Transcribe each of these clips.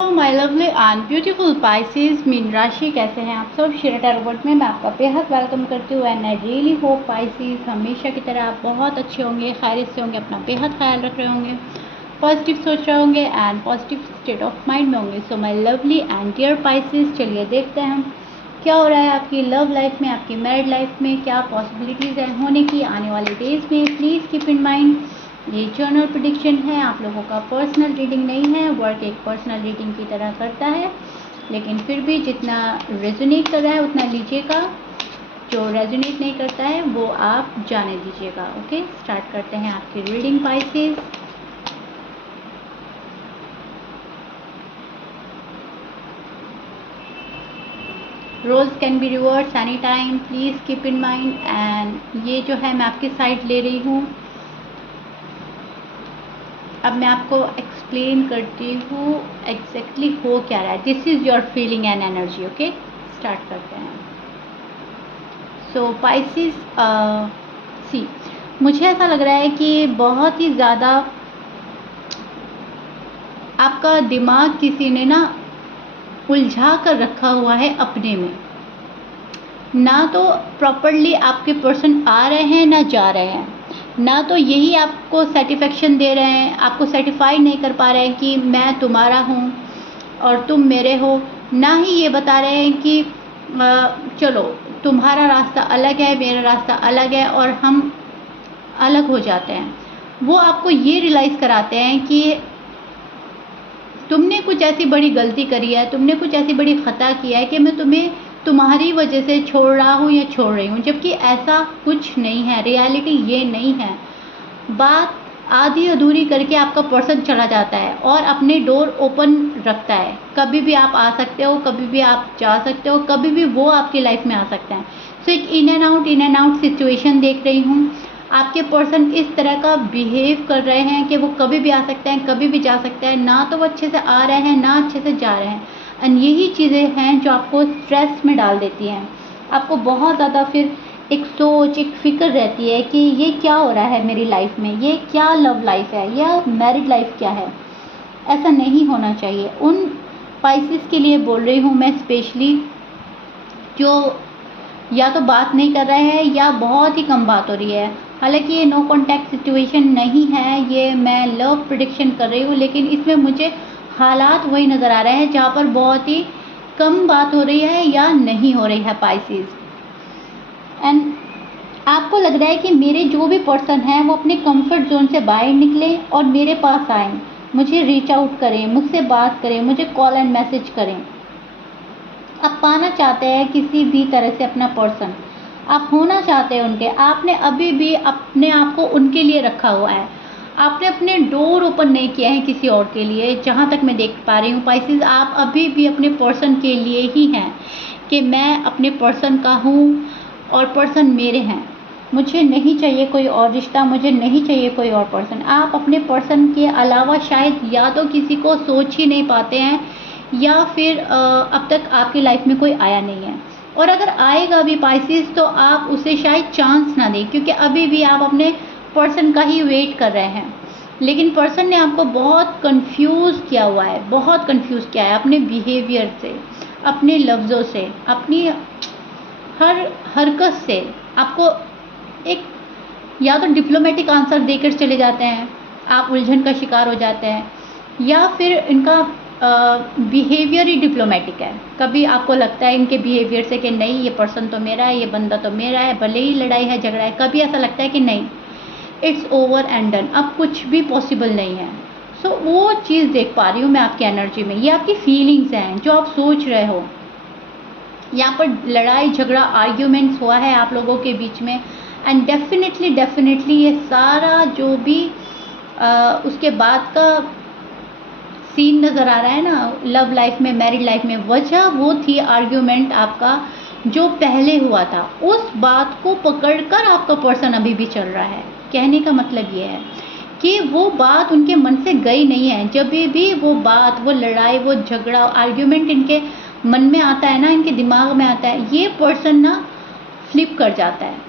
My lovely and beautiful Pisces mean राशि, कैसे हैं आप सब। शिरा टैरोट में मैं आपका बेहद वेलकम करती हूँ and I really hope Pisces हमेशा की तरह आप बहुत अच्छे होंगे, खैरियत से होंगे, अपना बेहद ख्याल रख रहे होंगे, पॉजिटिव सोच रहे होंगे and positive state of mind में होंगे। So my lovely and dear pieces, चलिए देखते हैं क्या हो रहा है आपकी लव लाइफ में, आपकी मैरिड लाइफ में, क्या पॉसिबिलिटीज़ है होने की आने वाले डेज में। प्लीज़ कीप इन माइंड ये जर्नल प्रेडिक्शन है, आप लोगों का पर्सनल रीडिंग नहीं है। वर्क एक पर्सनल रीडिंग की तरह करता है, लेकिन फिर भी जितना रेजोनेट कर रहा है उतना लीजिएगा, जो रेजोनेट नहीं करता है वो आप जाने दीजिएगा। ओके, स्टार्ट करते हैं आपकी reading pieces. Roles can be reverse any time, please keep in mind. And ये जो है मैं आपकी साइड ले रही हूँ। अब मैं आपको एक्सप्लेन करती हूँ एग्जैक्टली हो क्या रहा है। This is your feeling and energy. Okay, start करते हैं। सो पाइसेस, सी, मुझे ऐसा लग रहा है कि बहुत ही ज़्यादा आपका दिमाग किसी ने ना उलझा कर रखा हुआ है अपने में। ना तो प्रॉपरली आपके पर्सन आ रहे हैं ना जा रहे हैं, ना तो यही आपको सेटिस्फेक्शन दे रहे हैं, आपको सेटिस्फाई नहीं कर पा रहे हैं कि मैं तुम्हारा हूँ और तुम मेरे हो। ना ही ये बता रहे हैं कि चलो तुम्हारा रास्ता अलग है, मेरा रास्ता अलग है और हम अलग हो जाते हैं। वो आपको ये रियलाइज़ कराते हैं कि तुमने कुछ ऐसी बड़ी गलती करी है, तुमने कुछ ऐसी बड़ी ख़ता किया है कि मैं तुम्हें तुम्हारी वजह से छोड़ रहा हूँ या छोड़ रही हूँ, जबकि ऐसा कुछ नहीं है। रियलिटी ये नहीं है। बात आधी अधूरी करके आपका पर्सन चला जाता है और अपने डोर ओपन रखता है। कभी भी आप आ सकते हो, कभी भी आप जा सकते हो, कभी भी वो आपकी लाइफ में आ सकते हैं। सो एक इन एंड आउट सिचुएशन देख रही हूँ। आपके पर्सन इस तरह का बिहेव कर रहे हैं कि वो कभी भी आ सकते हैं, कभी भी जा सकते हैं। ना तो वो अच्छे से आ रहे हैं, ना अच्छे से जा रहे हैं। एंड यही चीज़ें हैं जो आपको स्ट्रेस में डाल देती हैं। आपको बहुत ज़्यादा फिर एक सोच, एक फ़िक्र रहती है कि ये क्या हो रहा है मेरी लाइफ में, ये क्या लव लाइफ है या मैरिड लाइफ क्या है। ऐसा नहीं होना चाहिए। उन पाइसेस के लिए बोल रही हूँ मैं स्पेशली, जो या तो बात नहीं कर रहे हैं या बहुत ही कम बात हो रही है। हालांकि ये नो कॉन्टैक्ट सिचुएशन नहीं है, ये मैं लव प्रेडिक्शन कर रही हूँ, लेकिन इसमें मुझे हालात वही नज़र आ रहे हैं जहाँ पर बहुत ही कम बात हो रही है या नहीं हो रही है पाइसेस। एंड आपको लग रहा है कि मेरे जो भी पर्सन हैं वो अपने कंफर्ट जोन से बाहर निकलें और मेरे पास आएँ, मुझे रीच आउट करें, मुझसे बात करें, मुझे कॉल एंड मैसेज करें। आप पाना चाहते हैं किसी भी तरह से अपना पर्सन, आप होना चाहते हैं उनके। आपने अभी भी अपने आप को उनके लिए रखा हुआ है। आपने अपने डोर ओपन नहीं किया है किसी और के लिए। जहाँ तक मैं देख पा रही हूँ पाइसेस, आप अभी भी अपने पर्सन के लिए ही हैं कि मैं अपने पर्सन का हूँ और पर्सन मेरे हैं। मुझे नहीं चाहिए कोई और रिश्ता, मुझे नहीं चाहिए कोई और पर्सन। आप अपने पर्सन के अलावा शायद या तो किसी को सोच ही नहीं पाते हैं या फिर अब तक आपकी लाइफ में कोई आया नहीं है। और अगर आएगा भी पाइसेस तो आप उसे शायद चांस ना दें, क्योंकि अभी भी आप अपने पर्सन का ही वेट कर रहे हैं। लेकिन पर्सन ने आपको बहुत कंफ्यूज किया हुआ है, बहुत कंफ्यूज किया है अपने बिहेवियर से, अपने लफ्ज़ों से, अपनी हर हरकत से। आपको एक या तो डिप्लोमेटिक आंसर देकर चले जाते हैं, आप उलझन का शिकार हो जाते हैं, या फिर इनका बिहेवियर ही डिप्लोमेटिक है। कभी आपको लगता है इनके बिहेवियर से कि नहीं ये पर्सन तो मेरा है, ये बंदा तो मेरा है, भले ही लड़ाई है झगड़ा है। कभी ऐसा लगता है कि नहीं, इट्स ओवर एंड डन, अब कुछ भी पॉसिबल नहीं है। सो वो चीज़ देख पा रही हूँ मैं आपकी एनर्जी में। ये आपकी फीलिंग्स हैं जो आप सोच रहे हो। यहाँ पर लड़ाई झगड़ा आर्ग्यूमेंट्स हुआ है आप लोगों के बीच में। एंड डेफिनेटली ये सारा जो भी उसके बाद का सीन नज़र आ रहा है ना लव लाइफ में, मैरिड लाइफ में, वजह वो थी आर्ग्यूमेंट आपका जो पहले हुआ था। उस बात को पकड़कर आपका पर्सन अभी भी चल रहा है। कहने का मतलब ये है कि वो बात उनके मन से गई नहीं है। जब भी वो बात, वो लड़ाई, वो झगड़ा, आर्ग्यूमेंट इनके मन में आता है ना, इनके दिमाग में आता है, ये पर्सन ना फ्लिप कर जाता है।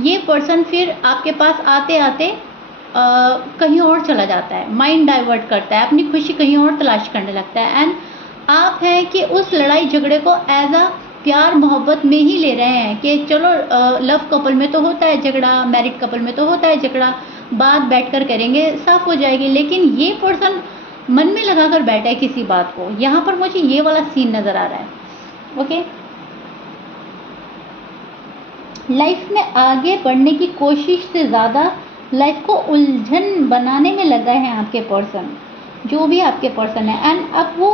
ये पर्सन फिर आपके पास आते आते कहीं और चला जाता है, माइंड डाइवर्ट करता है, अपनी खुशी कहीं और तलाश करने लगता है। एंड आप हैं कि उस लड़ाई झगड़े को एज अ प्यार मोहब्बत में ही ले रहे हैं कि चलो लव कपल में तो होता है झगड़ा, मैरिड कपल में तो होता है झगड़ा, बात बैठकर करेंगे साफ हो जाएगी। लेकिन ये पर्सन मन में लगा कर बैठा है किसी बात को। यहाँ पर मुझे ये वाला सीन नज़र आ रहा है। ओके, लाइफ में आगे बढ़ने की कोशिश से ज़्यादा लाइफ को उलझन बनाने में लगा है आपके पर्सन, जो भी आपके पर्सन है। एंड अब वो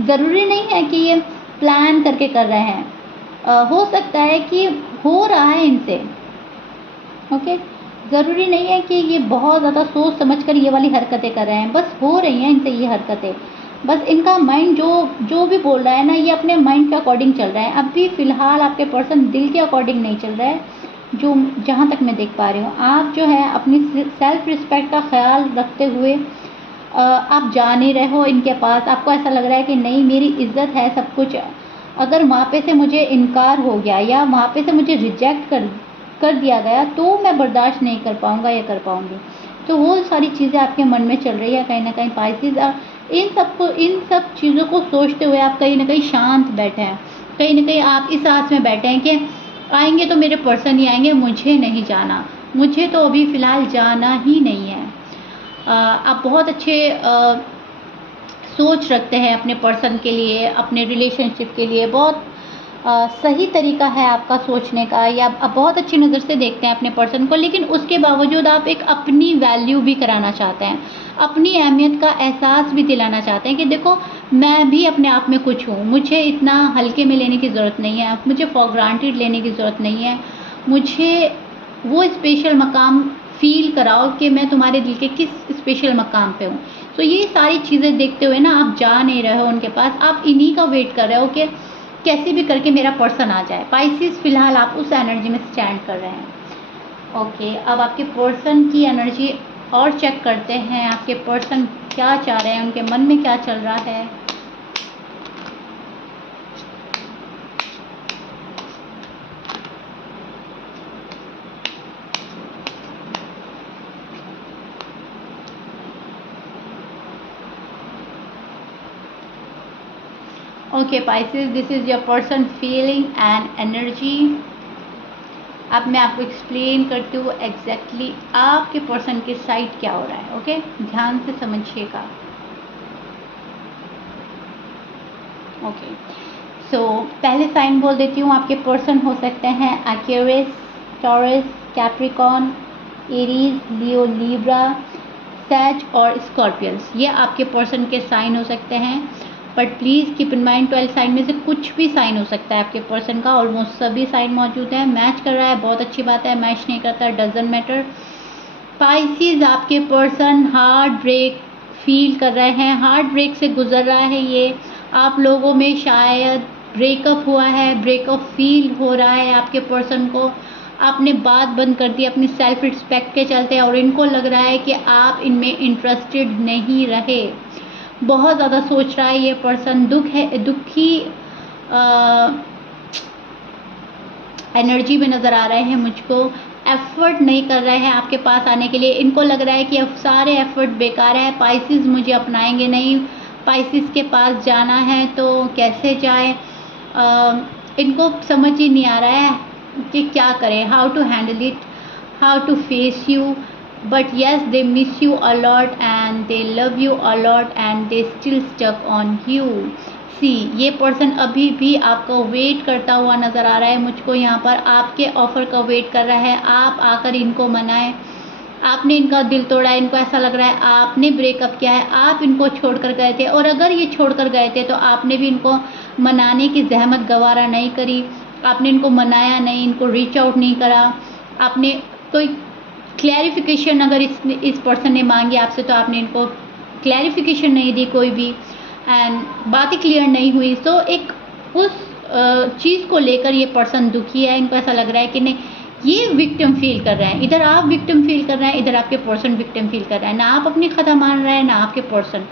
ज़रूरी नहीं है कि ये प्लान करके कर रहे हैं, हो सकता है कि हो रहा है इनसे। ओके, ज़रूरी नहीं है कि ये बहुत ज़्यादा सोच समझकर ये वाली हरकतें कर रहे हैं, बस हो रही हैं इनसे ये हरकतें। बस इनका माइंड जो भी बोल रहा है ना, ये अपने माइंड के अकॉर्डिंग चल रहा है। अभी फ़िलहाल आपके पर्सन दिल के अकॉर्डिंग नहीं चल रहा है, जो जहाँ तक मैं देख पा रही हूँ। आप जो है अपनी सेल्फ रिस्पेक्ट का ख्याल रखते हुए आप जा नहीं रहे हो इनके पास। आपको ऐसा लग रहा है कि नहीं, मेरी इज्जत है, सब कुछ। अगर वहाँ पे से मुझे इनकार हो गया या वहाँ पे से मुझे रिजेक्ट कर दिया गया तो मैं बर्दाश्त नहीं कर पाऊँगा या कर पाऊँगी। तो वो सारी चीज़ें आपके मन में चल रही है कहीं ना कहीं पाइसेस। इन सब चीज़ों को सोचते हुए आप कहीं ना कहीं शांत बैठे हैं। कहीं ना कहीं आप इस आस में बैठे हैं कि आएंगे तो मेरे पर्सन ही आएंगे, मुझे नहीं जाना, मुझे तो अभी फ़िलहाल जाना ही नहीं है। आप बहुत अच्छे सोच रखते हैं अपने पर्सन के लिए, अपने रिलेशनशिप के लिए। बहुत सही तरीका है आपका सोचने का, या आप बहुत अच्छी नज़र से देखते हैं अपने पर्सन को। लेकिन उसके बावजूद आप एक अपनी वैल्यू भी कराना चाहते हैं, अपनी अहमियत का एहसास भी दिलाना चाहते हैं कि देखो मैं भी अपने आप में कुछ हूँ, मुझे इतना हल्के में लेने की ज़रूरत नहीं है, मुझे फॉर ग्रांटेड लेने की ज़रूरत नहीं है। मुझे वो स्पेशल मकाम फ़ील कराओ कि मैं तुम्हारे दिल के किस स्पेशल मकाम पे हूँ। तो ये सारी चीज़ें देखते हुए ना आप जा नहीं रहे हो उनके पास, आप इन्हीं का वेट कर रहे हो कि कैसे भी करके मेरा पर्सन आ जाए। पाइसेस फ़िलहाल आप उस एनर्जी में स्टैंड कर रहे हैं। ओके, अब आपके पर्सन की एनर्जी और चेक करते हैं। आपके पर्सन क्या चाह रहे हैं, उनके मन में क्या चल रहा है। Okay Pisces, this is your person feeling and energy. अब मैं आपको एक्सप्लेन करती हूँ एग्जैक्टली आपके पर्सन के साइड क्या हो रहा है। ओके, ध्यान से समझिएगा। ओके, सो पहले साइन बोल देती हूँ। आपके पर्सन हो सकते हैं एक्वेरियस, टॉरस, कैप्रिकॉर्न, एरीज, लियो, लिब्रा, सैज और स्कॉर्पियंस। ये आपके पर्सन के साइन हो सकते हैं। But please keep in mind 12 sign में से कुछ भी साइन हो सकता है आपके पर्सन का। ऑलमोस्ट सभी साइन मौजूद हैं। मैच कर रहा है बहुत अच्छी बात है, मैच नहीं करता डजंट मैटर। पाइसेस, आपके पर्सन हार्ट ब्रेक फील कर रहे हैं, हार्ट ब्रेक से गुजर रहा है। ये आप लोगों में शायद ब्रेकअप हुआ है, ब्रेकअप फील हो रहा है आपके पर्सन को। आपने बात बंद कर दी अपनी सेल्फ रिस्पेक्ट के चलते, और इनको लग रहा है कि आप इनमें इंटरेस्टेड नहीं रहे। बहुत ज़्यादा सोच रहा है ये पर्सन, दुखी एनर्जी में नज़र आ रहे हैं मुझको। एफर्ट नहीं कर रहे हैं आपके पास आने के लिए। इनको लग रहा है कि अब सारे एफर्ट बेकार है, पाइसेस मुझे अपनाएंगे नहीं, पाइसेस के पास जाना है तो कैसे जाए। इनको समझ ही नहीं आ रहा है कि क्या करें, how to handle it, how to face you. But yes, they miss you a lot and they love you a lot and they still stuck on you. See, ये पर्सन अभी भी आपको वेट करता हुआ नज़र आ रहा है मुझको। यहाँ पर आपके ऑफ़र का वेट कर रहा है, आप आकर इनको मनाएं। आपने इनका दिल तोड़ा है, इनको ऐसा लग रहा है आपने ब्रेकअप किया है, आप इनको छोड़कर गए थे। और अगर ये छोड़कर गए थे तो आपने भी इनको मनाने की जहमत गवारा नहीं करी, आपने इनको मनाया नहीं, इनको रीच आउट नहीं करा। आपने कोई क्लैरिफिकेशन अगर इस पर्सन ने मांगी आपसे तो आपने इनको क्लैरिफिकेशन नहीं दी कोई भी, एंड बात ही क्लियर नहीं हुई। तो एक उस चीज़ को लेकर ये पर्सन दुखी है। इनको ऐसा लग रहा है कि नहीं, ये विक्टिम फील कर रहे हैं। इधर आप विक्टिम फील कर रहे हैं, इधर आपके पर्सन विक्टिम फील कर रहे हैं। ना आप अपनी खता मान रहे हैं, ना आपके पर्सन।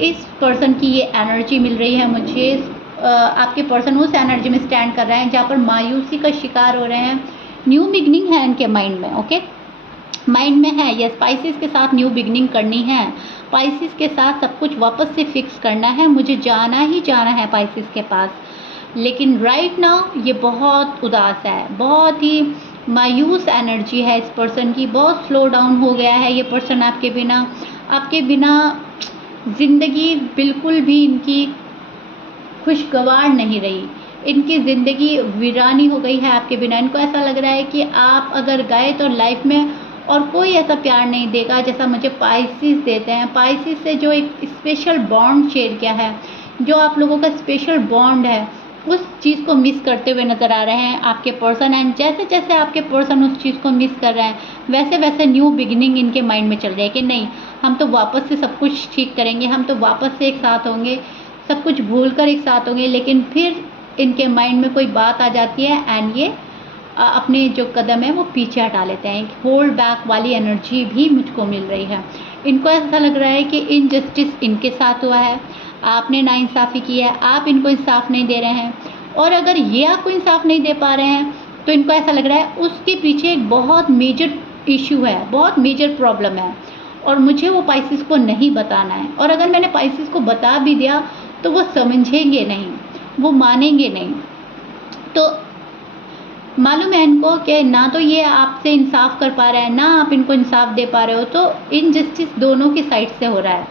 इस पर्सन की ये एनर्जी मिल रही है मुझे। आपके पर्सन उस एनर्जी में स्टैंड कर रहे हैं जहाँ पर मायूसी का शिकार हो रहे हैं। न्यू बिगनिंग है इनके माइंड में। ओके, माइंड में है यस, स्पाइसेस के साथ न्यू बिगनिंग करनी है, स्पाइसेस के साथ सब कुछ वापस से फिक्स करना है, मुझे जाना ही जाना है स्पाइसेस के पास। लेकिन राइट नाउ ये बहुत उदास है, बहुत ही मायूस एनर्जी है इस पर्सन की, बहुत स्लो डाउन हो गया है ये पर्सन आपके बिना ज़िंदगी बिल्कुल भी इनकी खुशगवार नहीं रही, इनकी ज़िंदगी वीरानी हो गई है आपके बिना। इनको ऐसा लग रहा है कि आप अगर गए तो लाइफ में और कोई ऐसा प्यार नहीं देगा जैसा मुझे स्पाइसेस देते हैं। स्पाइसेस से जो एक स्पेशल बॉन्ड शेयर किया है, जो आप लोगों का स्पेशल बॉन्ड है, उस चीज़ को मिस करते हुए नज़र आ रहे हैं आपके पर्सन। एंड जैसे जैसे आपके पर्सन उस चीज़ को मिस कर रहे हैं, वैसे वैसे न्यू बिगिनिंग इनके माइंड में चल रही है कि नहीं, हम तो वापस से सब कुछ ठीक करेंगे, हम तो वापस से एक साथ होंगे, सब कुछ भूल कर एक साथ होंगे। लेकिन फिर इनके माइंड में कोई बात आ जाती है एंड ये अपने जो कदम है वो पीछे हटा लेते हैं। होल्ड बैक वाली एनर्जी भी मुझको मिल रही है। इनको ऐसा लग रहा है कि इनजस्टिस इनके साथ हुआ है, आपने नाइंसाफ़ी की है, आप इनको इंसाफ नहीं दे रहे हैं। और अगर ये आपको इंसाफ नहीं दे पा रहे हैं तो इनको ऐसा लग रहा है उसके पीछे एक बहुत मेजर इशू है, बहुत मेजर प्रॉब्लम है और मुझे वो स्पाइसेस को नहीं बताना है। और अगर मैंने स्पाइसेस को बता भी दिया तो वो समझेंगे नहीं, वो मानेंगे नहीं। तो मालूम है इनको कि ना तो ये आपसे इंसाफ कर पा रहे हैं, ना आप इनको इंसाफ दे पा रहे हो। तो इनजस्टिस दोनों की साइड से हो रहा है।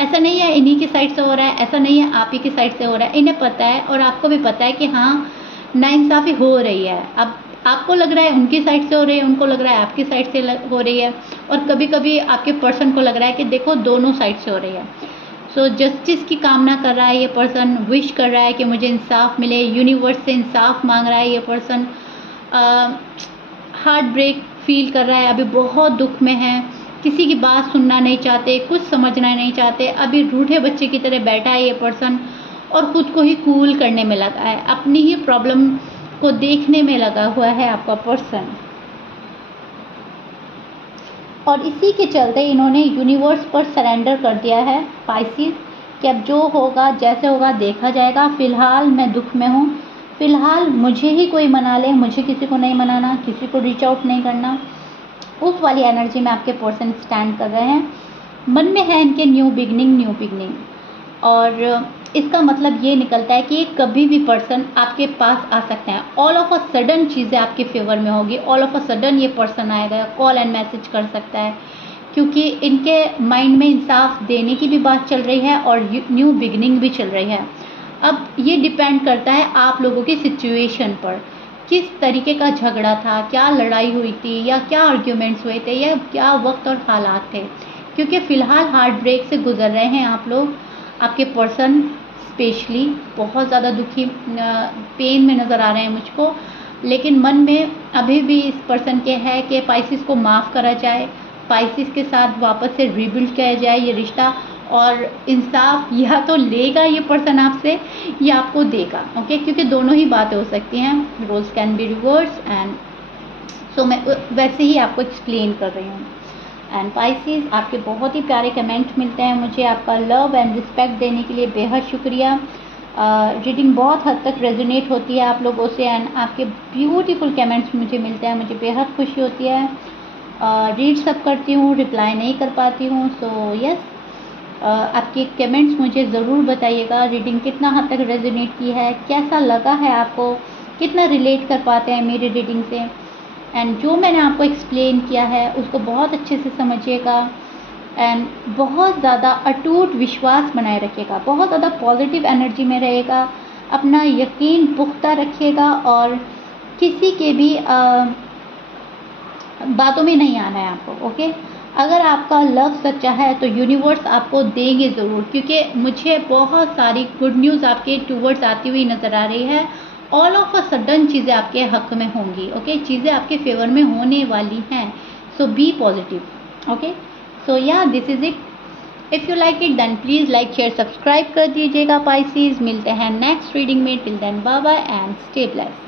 ऐसा नहीं है इन्हीं की साइड से हो रहा है, ऐसा नहीं है आप ही की साइड से हो रहा है। इन्हें पता है और आपको भी पता है कि हाँ, नाइंसाफ़ी हो रही है। अब आपको लग रहा है उनकी साइड से हो रही है, उनको लग रहा है आपकी साइड से हो रही है, और कभी कभी आपके पर्सन को लग रहा है कि देखो दोनों साइड से हो रही है। सो जस्टिस की कामना कर रहा है ये पर्सन, विश कर रहा है कि मुझे इंसाफ मिले, यूनिवर्स से इंसाफ मांग रहा है ये पर्सन। हार्ट ब्रेक फील कर रहा है, अभी बहुत दुख में है, किसी की बात सुनना नहीं चाहते, कुछ समझना नहीं चाहते, अभी रूठे बच्चे की तरह बैठा है ये पर्सन और ख़ुद को ही कूल करने में लगा है, अपनी ही प्रॉब्लम को देखने में लगा हुआ है आपका पर्सन। और इसी के चलते इन्होंने यूनिवर्स पर सरेंडर कर दिया है स्पाइसेस कि अब जो होगा जैसे होगा देखा जाएगा, फ़िलहाल मैं दुख में हूँ, फ़िलहाल मुझे ही कोई मना ले, मुझे किसी को नहीं मनाना, किसी को रीच आउट नहीं करना। उस वाली एनर्जी में आपके पर्सन स्टैंड कर रहे हैं। मन में है इनके न्यू बिगनिंग। और इसका मतलब ये निकलता है कि कभी भी पर्सन आपके पास आ सकते हैं। ऑल ऑफ अ सडन चीज़ें आपके फेवर में होगी, ऑल ऑफ अ सडन ये पर्सन आएगा, कॉल एंड मैसेज कर सकता है, क्योंकि इनके माइंड में इंसाफ देने की भी बात चल रही है और न्यू बिगनिंग भी चल रही है। अब ये डिपेंड करता है आप लोगों की सिचुएशन पर, किस तरीके का झगड़ा था, क्या लड़ाई हुई थी या क्या आर्ग्यूमेंट्स हुए थे या क्या वक्त और हालात थे। क्योंकि फ़िलहाल हार्ट ब्रेक से गुजर रहे हैं आप लोग, आपके पर्सन स्पेशली बहुत ज़्यादा दुखी पेन में नज़र आ रहे हैं मुझको। लेकिन मन में अभी भी इस पर्सन के है कि स्पाइसेस को माफ़ करा जाए, स्पाइसेस के साथ वापस से रीबिल्ड किया जाए ये रिश्ता, और इंसाफ या तो लेगा ये पर्सन आपसे या आपको देगा। ओके, क्योंकि दोनों ही बातें हो सकती हैं, roles can be reverse. And so मैं वैसे ही आपको एक्सप्लेन कर रही हूँ। एंड स्पाइसेस, आपके बहुत ही प्यारे कमेंट मिलते हैं मुझे, आपका लव एंड रिस्पेक्ट देने के लिए बेहद शुक्रिया। रीडिंग बहुत हद तक रेजोनेट होती है आप लोगों से एंड आपके ब्यूटीफुल कमेंट्स मुझे मिलते हैं, मुझे बेहद खुशी होती है। रीड सब करती हूँ, रिप्लाई नहीं कर पाती हूँ। सो यस, आपके कमेंट्स मुझे ज़रूर बताइएगा रीडिंग कितना हद तक रेजोनेट की है, कैसा लगा है आपको, कितना रिलेट कर पाते हैं मेरी रीडिंग से। एंड जो मैंने आपको एक्सप्लेन किया है उसको बहुत अच्छे से समझिएगा एंड बहुत ज़्यादा अटूट विश्वास बनाए रखिएगा, बहुत ज़्यादा पॉजिटिव एनर्जी में रहेगा, अपना यकीन पुख्ता रखिएगा और किसी के भी बातों में नहीं आना है आपको। ओके, अगर आपका लव सच्चा है तो यूनिवर्स आपको देंगे ज़रूर, क्योंकि मुझे बहुत सारी गुड न्यूज़ आपके टूवर्ड्स आती हुई नज़र आ रही है। ऑल ऑफ अ सडन चीज़ें आपके हक में होंगी। ओके, चीज़ें आपके फेवर में होने वाली हैं। So be positive. Okay, so या this is it. If you like it then please like share subscribe कर दीजिएगा। स्पाइसेस, मिलते हैं नेक्स्ट रीडिंग में। Till then bye bye and stay blessed.